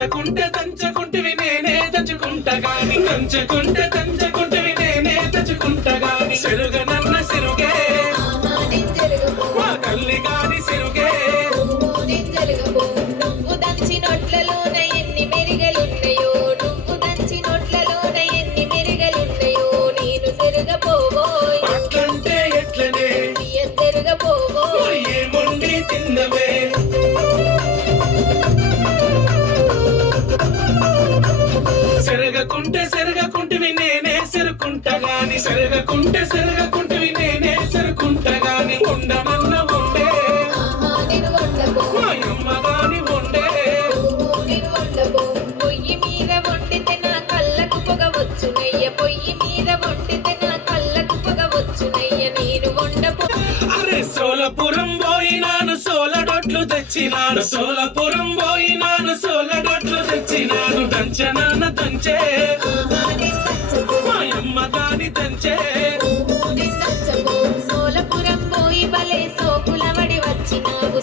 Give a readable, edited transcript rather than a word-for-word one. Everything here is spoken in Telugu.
తంచకుంటివి నేనే తంచుకుంటా గాని తంచకుంటివి నేనే తంచుకుంటా గాని సెరుగనన్న సెరుగే మా తల్లి గాని సెరుగే నువ్వు దంచి నొట్లలోన ఎన్ని మెరిగలున్నాయో నువ్వు దంచి నొట్లలోన ఎన్ని మెరిగలున్నాయో నేను సెరుగపోవోయ్ అట్లంటే ఎట్లనే సెరుగపోవోయ్ ఏముండి తిన్నవే సెరగకుంటివి నేనే సెరుకుంటా గాని సెరగకుంటివి నేనే సెరుకుంటా గాని ఉండమన్న ఉండే మా అమ్మ గాని ఉండే పొయ్యి మీద వండితే నా కళ్ళకు పొగ వచ్చునయ్య పొయ్యి మీద వండితే నా కళ్ళకు పొగ వచ్చునయ్య నేను వండపో అరే సోలపురం పోయినాను సోలడొట్లు తెచ్చినాను సోలపురం పోయినాను సోలడొట్లు తెచ్చినాను దంచనాన దంచే మా అమ్మ గాని దంచే సోలపురం పోయి బలే సోకులవడి వచ్చినావు